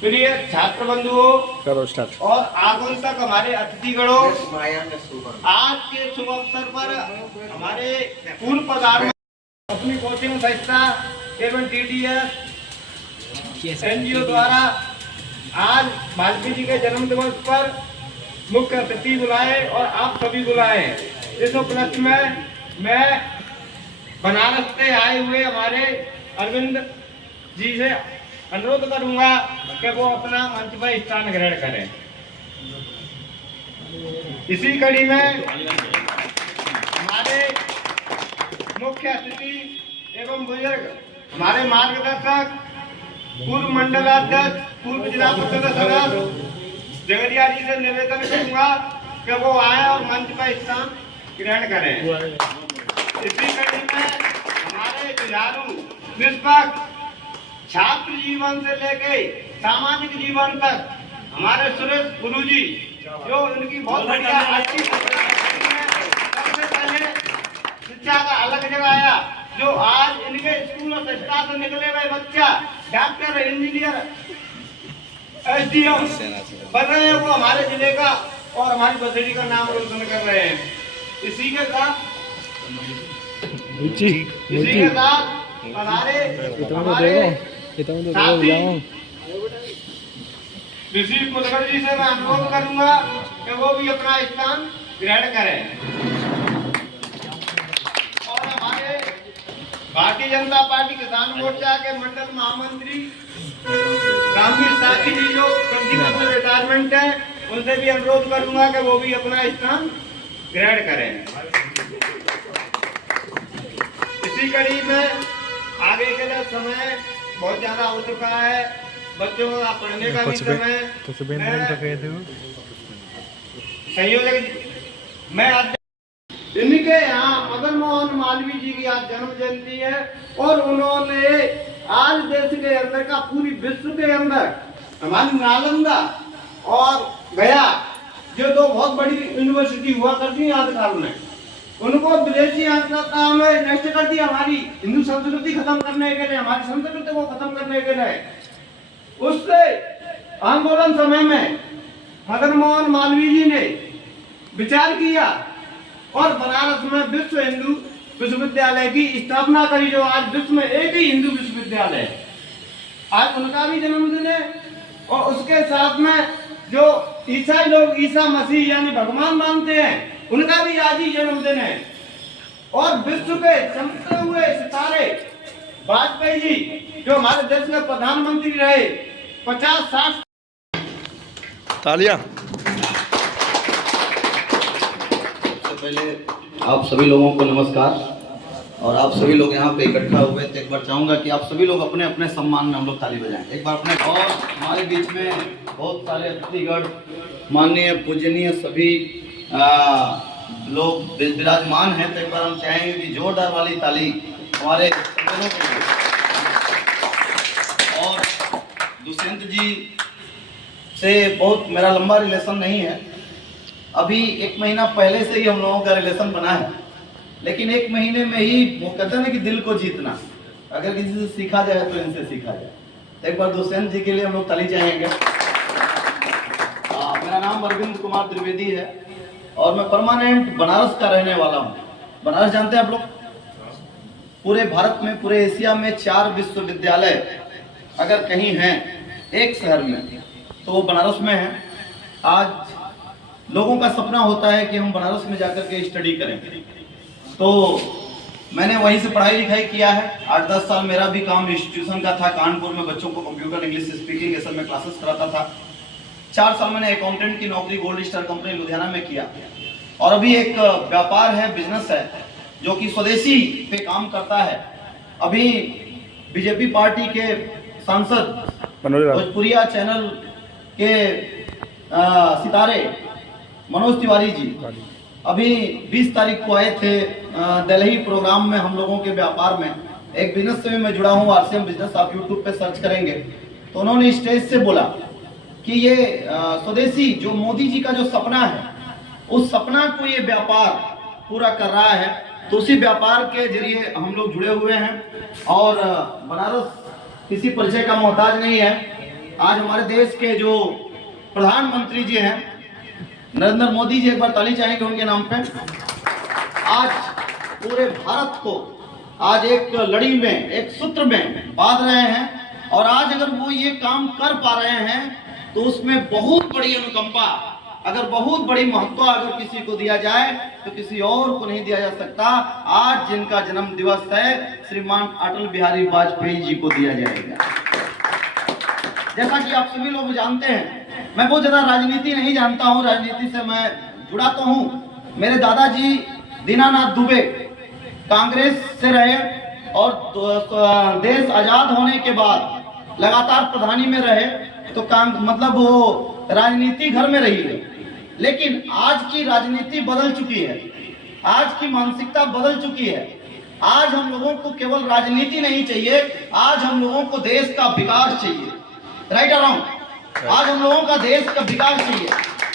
प्रिय छात्र बंधुओं करो स्टार्ट। और आगंतुक हमारे अतिथिगणों, आज के शुभ अवसर पर हमारे पूर्व प्रधानमंत्री अपनी कोचिंग संस्था एवं TDS NGO द्वारा आज वाजपेयी जी के जन्म दिवस पर मुख्य अतिथि बुलाए और आप सभी बुलाए। इस उपलक्ष्य में मैं बनारस से आए हुए हमारे अरविंद जी से अनुरोध करूंगा कि वो अपना मंच पर स्थान ग्रहण करें। इसी कड़ी में हमारे मुख्य अतिथि एवं बुजुर्ग हमारे मार्गदर्शक पूर्व मंडलाध्यक्ष पूर्व जिला परिषद सदस्य जगरिया जी से निवेदन करूंगा कि वो आए और मंच पर स्थान ग्रहण करें। इसी कड़ी में हमारे जुझारू निष्पक्ष छात्र जीवन से लेके सामाजिक जीवन तक हमारे सुरेश गुरु जी जो उनकी बहुत बढ़िया अच्छी सबसे पहले शिक्षा का अलग जगाया, जो आज इनके स्कूल और संस्था से निकले हुए बच्चा डॉक्टर इंजीनियर SDM बन रहे हैं, वो हमारे जिले का और हमारी बसेड़ी का नाम रोशन कर रहे हैं। इसी के साथ हमारे ऋषि कुलकर्णी जी से मैं अनुरोध करूंगा कि वो भी अपना स्थान ग्रहण करें। और हमारे भारतीय जनता पार्टी किसान मोर्चा के मंडल महामंत्री रामवीर साथी जी जो प्रतिपद में रिटायरमेंट है, उनसे भी अनुरोध करूंगा कि वो भी अपना स्थान ग्रहण करें। इसी कड़ी में आगे के लिए समय बहुत ज्यादा हो चुका है, बच्चों का पढ़ने का भी समय संयोजक मैं इनके यहाँ मदन मोहन मालवीय जी की आज जन्म जयंती है और उन्होंने आज देश के अंदर का पूरी विश्व के अंदर हमारी नालंदा और गया जो दो बहुत बड़ी यूनिवर्सिटी हुआ करती है आदिकाल में, उनको विदेशी आंकड़ों में नष्ट कर दिया। हमारी हिंदू संस्कृति खत्म करने के लिए, हमारी संस्कृति को खत्म करने के लिए उससे आंदोलन समय में मदन मोहन मालवीय जी ने विचार किया और बनारस में विश्व हिंदू विश्वविद्यालय की स्थापना करी, जो आज विश्व में एक ही हिंदू विश्वविद्यालय है। आज उनका भी जन्मदिन है और उसके साथ में जो ईसाई लोग ईसा मसीह यानी भगवान मानते हैं, उनका भी आज ही जन्मदिन है। और विश्व के चमकते हुए सितारे वाजपेयी जी जो हमारे देश में प्रधानमंत्री रहे 50-60 तालियां। सबसे पहले आप सभी लोगों को नमस्कार। और आप सभी लोग यहाँ पे इकट्ठा हुए तो एक बार चाहूँगा कि आप सभी लोग अपने अपने सम्मान में हम लोग ताली बजाएं एक बार अपने। और हमारे बीच में बहुत सारे अतिथिगण माननीय पूजनीय सभी लोग विराजमान हैं, तो एक बार हम चाहेंगे कि जोरदार वाली ताली हमारे सज्जनों के लिए। और दुष्यंत जी से बहुत मेरा लंबा रिलेशन नहीं है, अभी 1 महीना पहले से ही हम लोगों का रिलेशन बना है, लेकिन 1 महीने में ही वो कहते हैं ना कि दिल को जीतना, अगर किसी से सीखा जाए तो इनसे सीखा जाए। तो एक बार दुष्यंत जी के लिए हम लोग ताली चाहेंगे। मेरा नाम अरविंद कुमार द्विवेदी है और मैं परमानेंट बनारस का रहने वाला हूँ। बनारस जानते हैं आप लोग? पूरे भारत में, पूरे एशिया में 4 विश्वविद्यालय अगर कहीं हैं एक शहर में तो वो बनारस में है। आज लोगों का सपना होता है कि हम बनारस में जाकर के स्टडी करें, तो मैंने वहीं से पढ़ाई लिखाई किया है। 8-10 साल मेरा भी काम इंस्टीट्यूशन का था, कानपुर में बच्चों को कंप्यूटर इंग्लिश स्पीकिंग ये सब में क्लासेस कराता था। 4 साल मैंने अकाउंटेंट की नौकरी गोल्ड स्टार कंपनी लुधियाना में किया। और अभी एक व्यापार है, बिजनेस है जो कि स्वदेशी पे काम करता है। अभी बीजेपी पार्टी के सांसद भोजपुरिया चैनल के सितारे मनोज तिवारी जी अभी 20 तारीख को आए थे दिल्ली प्रोग्राम में हम लोगों के व्यापार में। एक बिजनेस से भी मैं जुड़ा हूँ, RCM बिजनेस, आप यूट्यूब पे सर्च करेंगे तो उन्होंने स्टेज से बोला कि ये स्वदेशी जो मोदी जी का जो सपना है, उस सपना को ये व्यापार पूरा कर रहा है। तो उसी व्यापार के जरिए हम लोग जुड़े हुए हैं और बनारस किसी परिचय का मोहताज नहीं है। आज हमारे देश के जो प्रधानमंत्री जी हैं नरेंद्र मोदी जी, एक बार ताली चाहेंगे उनके नाम पे। आज पूरे भारत को आज एक लड़ी में, एक सूत्र में बांध रहे हैं, और आज अगर वो ये काम कर पा रहे हैं तो उसमें बहुत बड़ी अनुकंपा, अगर बहुत बड़ी महत्व अगर किसी को दिया जाए तो किसी और को नहीं दिया जा सकता। आज जिनका जन्म दिवस है श्रीमान अटल बिहारी वाजपेयी जी को दिया जाएगा। जैसा कि आप सभी लोग जानते हैं, मैं बहुत ज्यादा राजनीति नहीं जानता हूं, राजनीति से मैं जुड़ा तो हूं। मेरे दादाजी दीनानाथ दुबे कांग्रेस से रहे और देश आजाद होने के बाद लगातार प्रधानी में रहे, तो मतलब वो राजनीति घर में रही है। लेकिन आज की राजनीति बदल चुकी है, आज की मानसिकता बदल चुकी है। आज हम लोगों को केवल राजनीति नहीं चाहिए, आज हम लोगों को देश का विकास चाहिए। राइट और रॉन्ग? आज हम लोगों का देश का विकास चाहिए।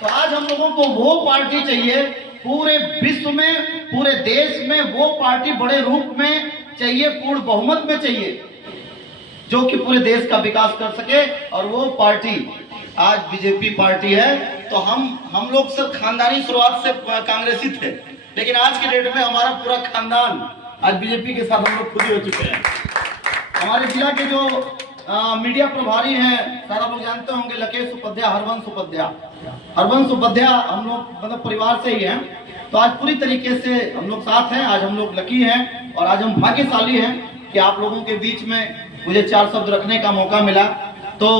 तो आज हम लोगों को वो पार्टी चाहिए, पूरे विश्व में, पूरे देश में वो पार्टी बड़े रूप में चाहिए, पूर्ण बहुमत में चाहिए, जो कि पूरे देश का विकास कर सके। और वो पार्टी आज बीजेपी पार्टी है। तो हम लोग सब खानदानी शुरुआत से कांग्रेसी थे, लेकिन आज के डेट में हमारा पूरा खानदान आज बीजेपी के साथ हम लोग खुद ही हो चुके हैं। हमारे जिला के जो मीडिया प्रभारी हैं, सारा लोग जानते होंगे, लकेश उपाध्याय, हरवंश उपाध्याय हम लोग मतलब परिवार से ही हैं। तो आज पूरी तरीके से हम लोग साथ हैं। आज हम लोग लकी हैं और आज हम भाग्यशाली हैं कि आप लोगों के बीच में मुझे 4 शब्द रखने का मौका मिला। तो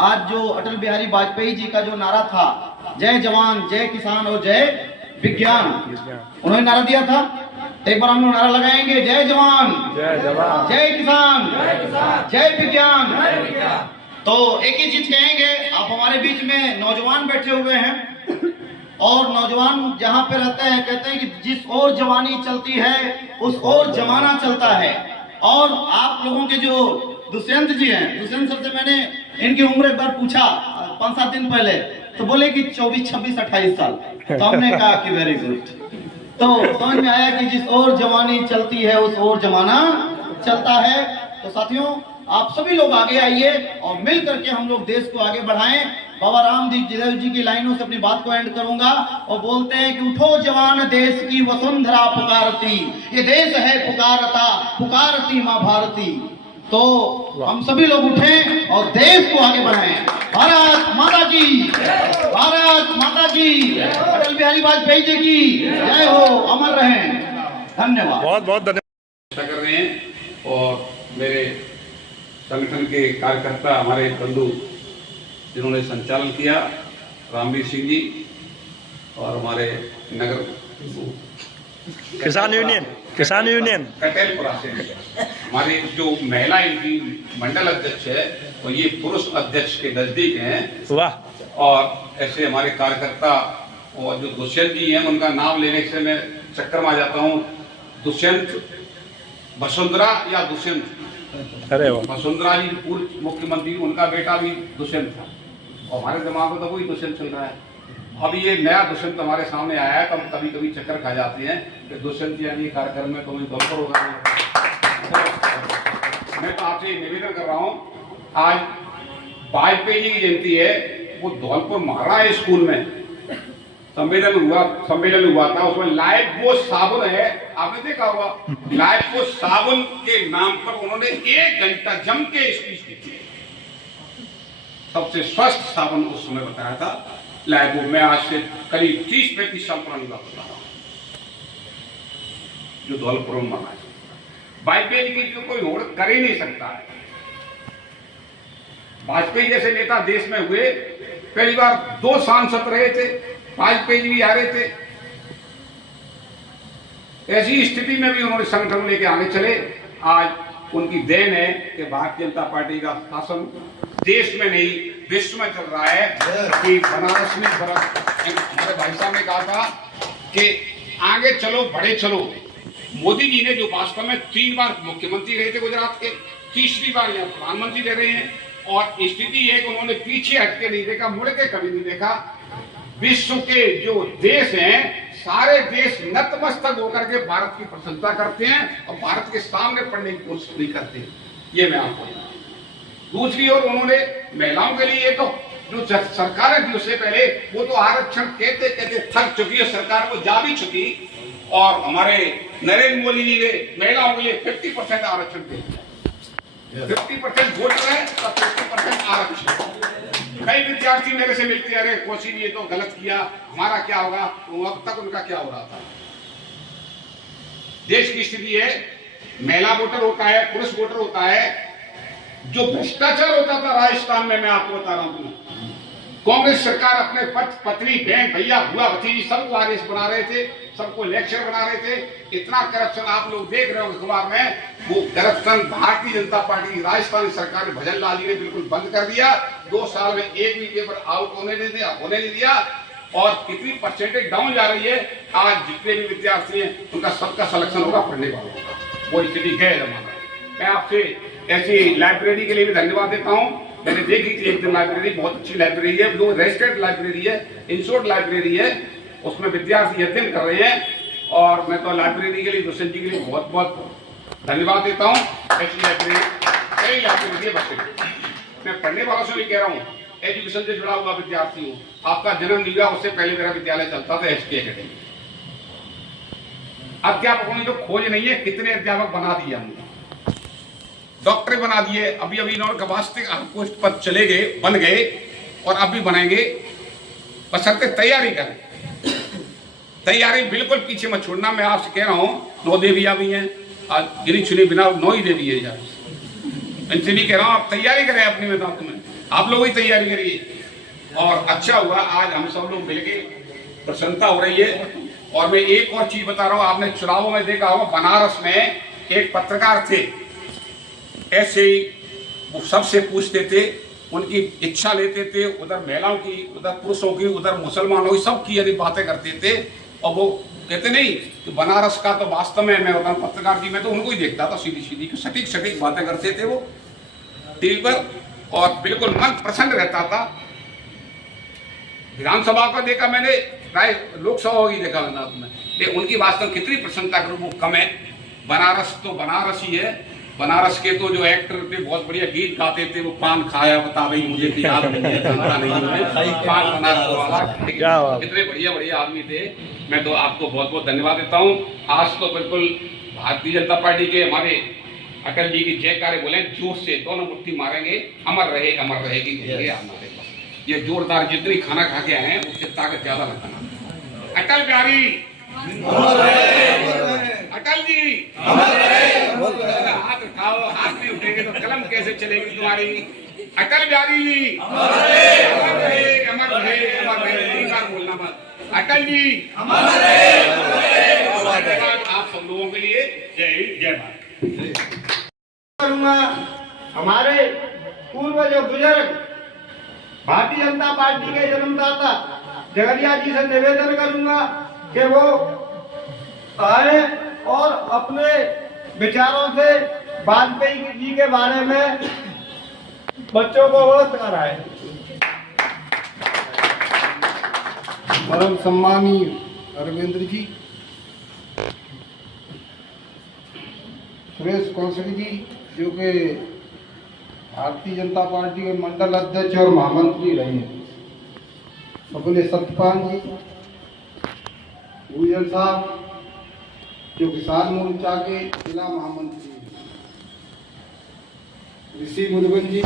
आज जो अटल बिहारी वाजपेयी जी का जो नारा था, जय जवान, जय किसान और जय विज्ञान, उन्होंने नारा दिया था। एक बार हम लोग नारा लगाएंगे, जय जवान, जय किसान, जय विज्ञान। तो एक ही चीज कहेंगे, आप हमारे बीच में नौजवान बैठे हुए हैं, और नौजवान जहां पे रहते हैं कहते हैं कि जिस ओर जवानी चलती है उस ओर जमाना चलता है। और आप लोगों के जो दुष्यंत जी हैं, दुष्यंत सर से मैंने इनकी उम्र एक बार पूछा 5-7 दिन पहले, तो बोले कि 24, 26, 28 साल। तो हमने कहा कि वेरी गुड। तो समझ में आया कि जिस ओर जवानी चलती है उस ओर जमाना चलता है। तो साथियों, आप सभी लोग आगे आइए और मिल करके हम लोग देश को आगे बढ़ाएं। बाबा रामदेव जी की लाइनों से अपनी बात को एंड करूंगा, और बोलते हैं कि उठो जवान, देश की वसुंधरा पुकारती, ये देश है पुकारता, पुकारती माँ भारती। तो हम सभी लोग उठें और देश को आगे बढ़ाएं। भारत माता की, भारत माता की, अटल बिहारी वाजपेयी जी की जय हो, अमर रहें। धन्यवाद। बहुत बहुत धन्यवाद कर रहे हैं। और मेरे संगठन के कार्यकर्ता, हमारे बंधु जिन्होंने संचालन किया, रामवीर सिंह जी, और हमारे नगर किसान यूनियन कटेलपुरा से हमारी जो महिला इनकी मंडल अध्यक्ष है, और ये पुरुष अध्यक्ष के नजदीक हैं। वाह। और ऐसे हमारे कार्यकर्ता, और जो दुष्यंत जी हैं उनका नाम लेने से मैं चक्कर में आ जाता हूँ। दुष्यंत वसुंधरा या दुष्यंत, अरे वाह, वसुंधरा जी पूर्व मुख्यमंत्री, उनका बेटा भी दुष्यंत था, और हमारे दिमाग में तो वही दुष्यंत चल रहा है। अब ये नया दुष्यंत हमारे सामने आया है, तो हम कभी कभी चक्कर खा जाते हैं कि दुष्यंत यानी कार्यक्रम में तो धौलपुर होगा। मैं तो आपसे निवेदन कर रहा हूँ, आज वाजपेयी जी की जयंती है, वो धौलपुर महाराज स्कूल में सम्मेलन हुआ था। उसमें लाइफ बोय साबुन है, आपने देखा होगा, लाइफ बोय साबुन के नाम पर उन्होंने 1 घंटा जम के स्पीच दी थी। सबसे स्वस्थ साबुन उस समय बताया था लाइफ बोय। मैं आज से करीब 30-35 साल पुरानी बात बता रहा हूँ, जो धौलपुर में मना है। वाजपेयी जी की जो कोई होड़ कर ही नहीं सकता है। वाजपेयी जैसे नेता देश में हुए, पहली बार 2 सांसद रहे थे, वाजपेयी जी भी हारे थे। ऐसी स्थिति में भी उन्होंने संगठन लेके आगे चले। आज उनकी देन है कि भारतीय जनता पार्टी का शासन देश में नहीं विश्व में चल रहा है। कि बनारस में हमारे भाई साहब ने कहा था कि आगे चलो, बढ़े चलो। मोदी जी ने जो वास्तव में 3 बार मुख्यमंत्री रहे थे गुजरात के, तीसरी बार यहाँ प्रधानमंत्री रह रहे हैं, और स्थिति है कि उन्होंने पीछे हटके नहीं देखा, मुड़ के कभी नहीं देखा। विश्व के जो देश हैं, सारे देश नतमस्तक होकर के भारत की प्रशंसा करते हैं और भारत के सामने पड़ने की कोशिश नहीं करते। ये मैं आपको दूसरी ओर उन्होंने महिलाओं के लिए तो जो सरकारें थी उससे पहले वो तो आरक्षण कहते कहते थक चुकी है, सरकार को जा भी चुकी, और हमारे नरेंद्र मोदी जी ने महिलाओं के लिए 50% आरक्षण दिया। 50% वोटर है तो 50% आरक्षण। कई विद्यार्थी मेरे से मिलते, अरे कोशिश ये तो गलत किया, हमारा क्या होगा, तो अब तक उनका क्या हो रहा था। देश की स्थिति है, महिला वोटर होता है, पुरुष वोटर होता है। जो भ्रष्टाचार होता था राजस्थान में, मैं आपको बता रहा हूं, कांग्रेस सरकार अपने पत्नी, बहन, भैया, बुआ, भतीजी सबको आरएस बना रहे थे, सबको लेक्चर बना रहे थे। इतना करप्शन आप लोग देख रहे हो अखबार में, वो करप्शन भारतीय जनता पार्टी की राजस्थान सरकार ने, भजन लाल जी ने बिल्कुल बंद कर दिया। 2 साल में एक भी पेपर आउट होने नहीं दिया, और कितनी परसेंटेज डाउन जा रही है। आज जितने भी विद्यार्थी हैं उनका सबका सिलेक्शन होगा पढ़ने वालों का, वो स्थिति है हमारा। मैं आपसे ऐसी लाइब्रेरी के लिए भी धन्यवाद देता हूँ। मैंने देखी थी एक दिन लाइब्रेरी, बहुत अच्छी लाइब्रेरी है, जो रजिस्टर्ड लाइब्रेरी है, इंश्योर्ड लाइब्रेरी है, उसमें विद्यार्थी अध्ययन कर रहे हैं। और मैं तो लाइब्रेरी के लिए, दुष्यंत जी के लिए बहुत बहुत धन्यवाद देता हूँ। ऐसी लाइब्रेरी कई लाइब्रेरी है बच्चे, मैं पढ़ने वालों से भी कह रहा हूँ, एजुकेशन से जुड़ा हुआ विद्यार्थी हूँ। आपका जन्म नहीं हुआ उससे पहले मेरा विद्यालय चलता था, एचके अकेडमी। अध्यापकों की तो खोज नहीं है, कितने अध्यापक बना दिए हमने, डॉक्टर बना दिए। अभी इन्होंने गवास्तिक पोस्ट पर चले गए, बन गए, और अभी बनाएंगे, बशर्ते तैयारी करें। तैयारी बिल्कुल पीछे मत छोड़ना। मैं आपसे कह रहा हूँ, 9 देवियां भी हैं, आज गिनी चुनी बिना 9 ही देवी है यार। इनसे भी कह रहा हूँ, आप तैयारी करें अपनी मैदान में, आप लोग ही तैयारी करिए। और अच्छा हुआ आज हम सब लोग मिलके, प्रसन्नता हो रही है। और मैं एक और चीज बता रहा हूँ, आपने चुनावों में देखा होगा, बनारस में एक पत्रकार थे, ऐसे ही वो सबसे पूछते थे, उनकी इच्छा लेते थे, उधर महिलाओं की, उधर पुरुषों की, उधर मुसलमानों की, सबकी यदि बातें करते थे। और वो कहते नहीं कि बनारस का तो वास्तव में, मैं बताऊं पत्रकार जी, मैं तो उनको ही देखता था, सीधी सीधी सटीक सटीक बातें करते थे वो टीवी पर, और बिल्कुल मन प्रसन्न रहता था। विधानसभा का देखा मैंने, प्राय लोकसभा की देखा मैंने, उनकी वास्तव में कितनी प्रसन्नता करूँ वो कम है। बनारस तो बनारस ही है। बनारस के तो जो एक्टर थे, बहुत बढ़िया गीत गाते थे, वो पान खाया बता रही मुझे कि याद नहीं है, पान बनारस वाला, कितने बढ़िया बढ़िया आदमी थे। मैं तो आपको बहुत बहुत धन्यवाद देता हूँ। आज तो बिल्कुल भारतीय जनता पार्टी के हमारे अटल जी की जयकारे बोले, जोर से दोनों मुट्ठी मारेंगे, अमर रहेगी हमारे। ये जोरदार जितनी खाना खा के आए हैं उससे ताकत ज्यादा लगता। अटल बिहारी, अटल जी, हाथ उठाओ, हाथ नहीं उठेंगे तो कलम कैसे चलेगी तुम्हारी। अटल बिहारी जी अमर रहे, अमर रहे, एक बार बोलना मत। अटल जी अमर रहे। आप सब लोगों के लिए जय हिंद, जय भारत। करूंगा हमारे पूर्वज बुजुर्ग भारतीय जनता पार्टी के जन्मदाता झगड़िया जी से निवेदन करूंगा कि वो आए और अपने विचारों से वाजपेयी जी के बारे में बच्चों को अवगत कराए। परम सम्मानीय अरविंद जी, सुरेश कौशल जी, जो कि भारतीय जनता पार्टी के मंडल अध्यक्ष और महामंत्री रहे हैं, अपने सत्यपाल जी, भूजल साहब, जो किसान मोर्चा के जिला महामंत्री हैं, ऋषि मुदगल जी,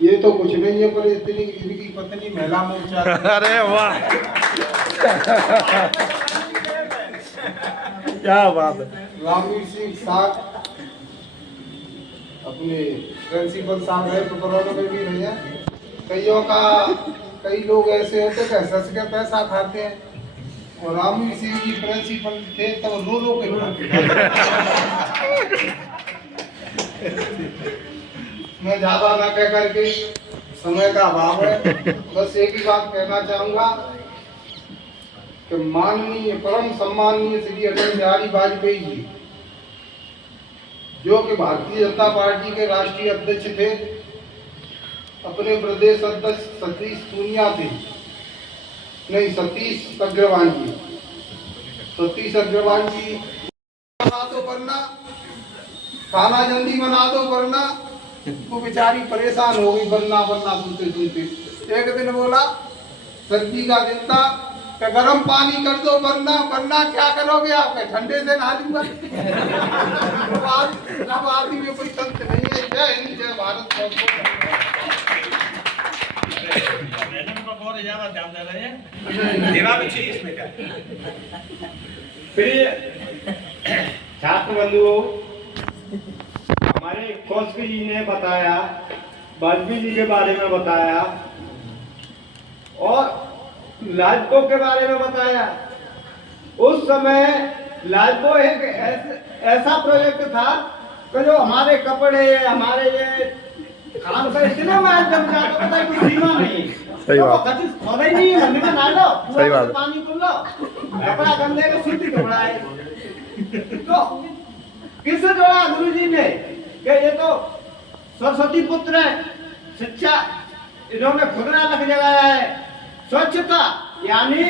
ये तो कुछ नहीं है, पर इनकी पत्नी महिला मोर्चा। अरे वाह, क्या बात है। रामवीर सिंह साहब, अपने प्रिंसिपल साहब रहे, पेपरों में भी नहीं है। कई लोग ऐसे होते हैं सस के पैसा खाते हैं, और रामवीर सिंह जी प्रिंसिपल थे तो रो के मैं ज्यादा ना कह करके, समय का अभाव है, बस एक ही बात कहना चाहूंगा कि माननीय परम सम्माननीय श्री अटल बिहारी वाजपेयी जी, जो कि भारतीय जनता पार्टी के राष्ट्रीय अध्यक्ष थे, अपने प्रदेश अध्यक्ष सतीश पूनिया थे, नहीं सतीश अग्रवाल जी, बना दो वरना खाना जल्दी बना दो, वरना वो बेचारी परेशान हो गई बनना बनना सुनते सुनते। एक दिन बोला सर्दी का दिन था कि गर्म पानी कर दो बनना बनना क्या करोगे आप? ठंडे से नहा लूंगा। अब आदमी में कोई तंत्र नहीं है। जय हिंद जय भारत। इसमें क्या फिर छात्र बंधुओं, हमारे कौशिक जी ने बताया, वाजपेयी जी के बारे में बताया और लाजपो के बारे में बताया। उस समय लाजपो एक ऐसा प्रोजेक्ट था कि जो हमारे कपड़े, हमारे ये खान से इतने मैच जम जाते पता है कोई सीमा नहीं। सही बात। तो थोड़ा ही नहीं है, मंदिर में नहा लो, सही बात। पानी को लो, कपड़ा गंदे का सूती कपड़ा है। तो किससे जोड़ा गुरुजी ने कि ये तो सरस्वती पुत्र है, शिक्षा इन्होंने खुदरा लग जगाया है। स्वच्छता यानी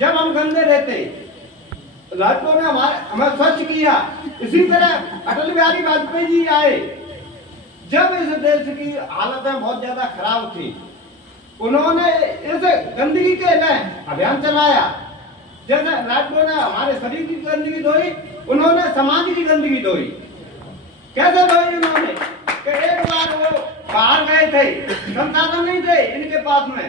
जब हम गंदे रहते, लाजपो ने हमें स्वच्छ किया। इसी तरह अटल बिहारी वाजपेयी जी आए, जब इस देश की हालतें बहुत ज्यादा खराब थी, उन्होंने इस गंदगी के लिए अभियान चलाया। जैसे लाजपो ने हमारे शरीर की गंदगी धोई, उन्होंने समाज की गंदगी धोई। कैसे धोई उन्होंने कि एक बार वो बाहर गए थे, संसाधन नहीं थे इनके पास में।